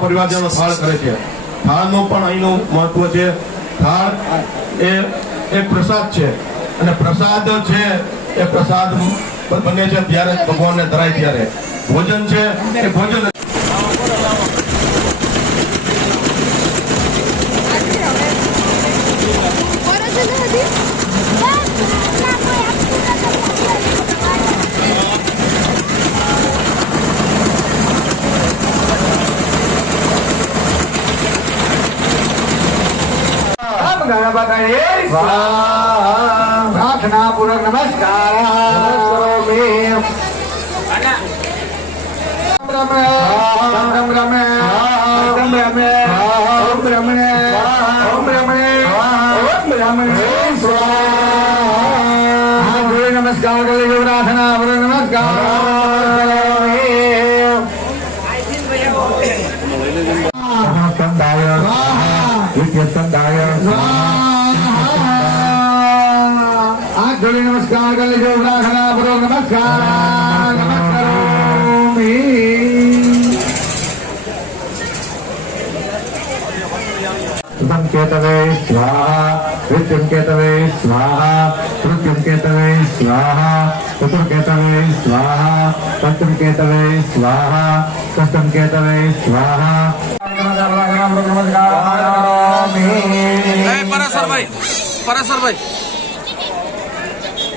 અમારા પરિવારજનો થાળ કરે છે. થાળનું પણ અહીંનું મહત્વ છે. થાળ એ એક પ્રસાદ છે. અને પ્રસાદ છે, એ પ્રસાદ બને છે ત્યારે ભગવાનને ધરાય ત્યારે. ભોજન છે, એ ભોજન રામ હાથ જોડી નમસ્કાર. કરી પ્રાર્થના નમસ્કાર કરોમિ. સ્કંદાય દ્વિતીય નમસ્કાર કરી પ્રાર્થના પૂર્વક નમસ્કાર નમસ્કારોમિ. સુતમ કેતવે સ્વાહા વિદ્યુમ કેતવે સ્વાહા તૃતીયમ કેતવે સ્વાહા ચતુર સ્વાહા પંચમ કેતવે સ્વાહા ષષ્ઠમ કેતવે સ્વાહા એ પરાસરભાઈ પરાસરભાઈ આ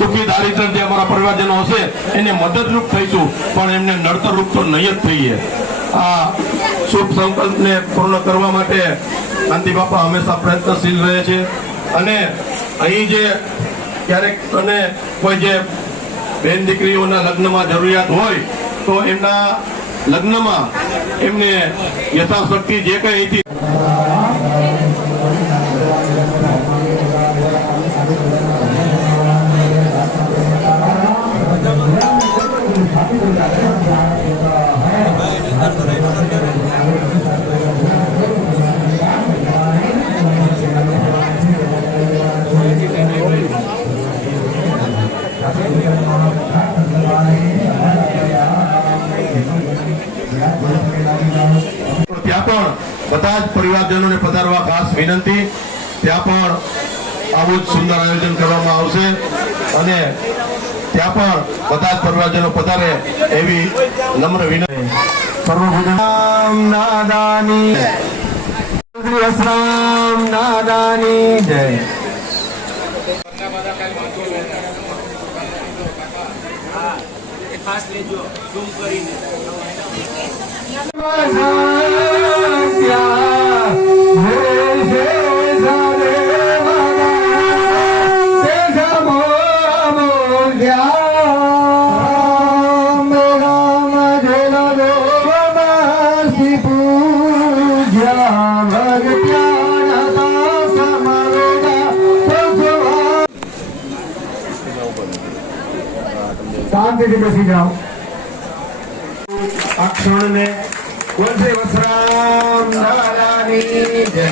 દુઃખી દારિદ્ર જે અમારા પરિવારજનો હશે, એને મદદરૂપ થઈશું, પણ એમને નડતરરૂપ તો નહીં જ થઈએ. આ શુભ સંકલ્પને પૂર્ણ કરવા માટે કાંતિ બાપા હંમેશા પ્રયત્નશીલ રહે છે. અને અહીં જે ક્યારેક અને કોઈ જે બેન દીકરીઓના લગ્નમાં જરૂરિયાત હોય, તો એમના લગ્નમાં એમને યથાશક્તિ જે કંઈ અહીંથી બધા જ પરિવારજનોને પધારવા ખાસ વિનંતી. ત્યાં પણ આવું જ સુંદર આયોજન કરવામાં આવશે અને ત્યાં પણ બધા જ પરિવારજનો પધારે એવી નમ્ર વિનંતી. સર્વભૂતામ નાદાની અસરામ નાદાની જય. ખાસ લેજો. ઝૂમ કરીને. બેસી જાઓ આ ક્ષણને તુલસી વસરામ દાદાની જય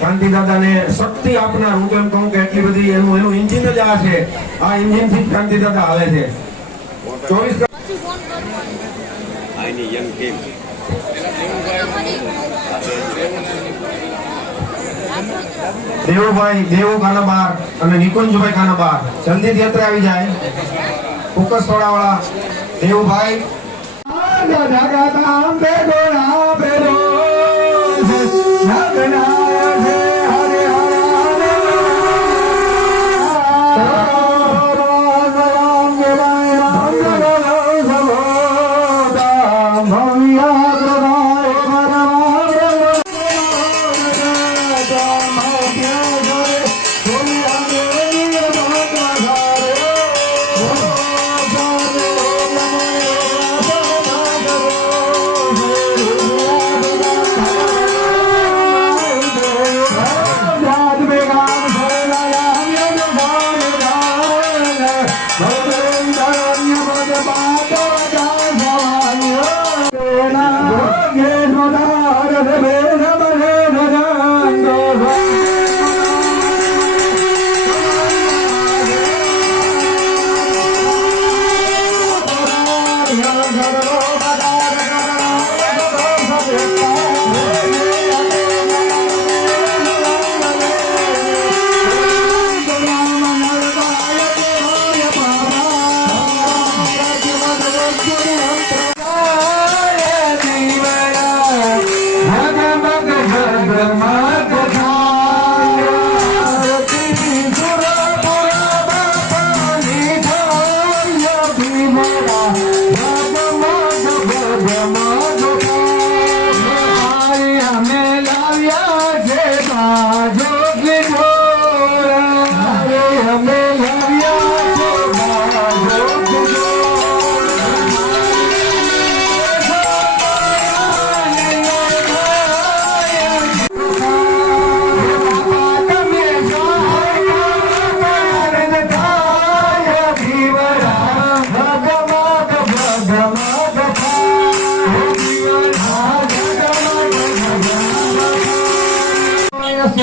કાંતિ દાદાને શક્તિ આપનાર હું તો એમ કહું કે એટલી બધી એનું એનું ઇન્જિન જ આ છે આ ઇન્જિન થી જ કાંતિ દાદા હાલે છે ચોવીસ આઈની યંગ ટીમ દેવુભાઈ દેવુ કાનાબાર અને નિકુંજભાઈ કાનાબાર જલ્દી યાત્રા આવી જાય. ફોકસ વાળા દેવુભાઈ.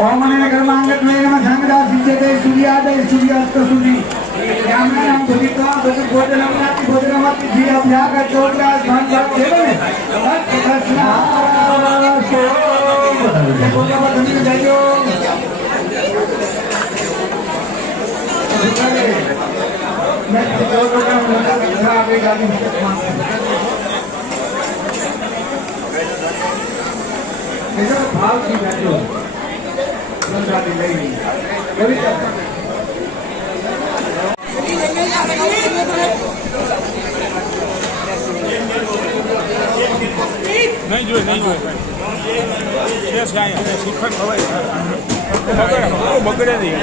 ઓમને કર્માંગત મેળમાં સંગદા સિંચતે સૂર્યાદય સૂર્યાસ્ત સુધી રામનામ ભૂમિકા બધું ભોજન અમનાથી ભોજન અમાથી જી અભ્યાગ ચોટરા સંગત છે ને? ભાવથી બેઠો ગુજરાતી લઈ નહીં જોઈએ નહીં જોઈએ. ખવાય. બગડે બગડે નહીં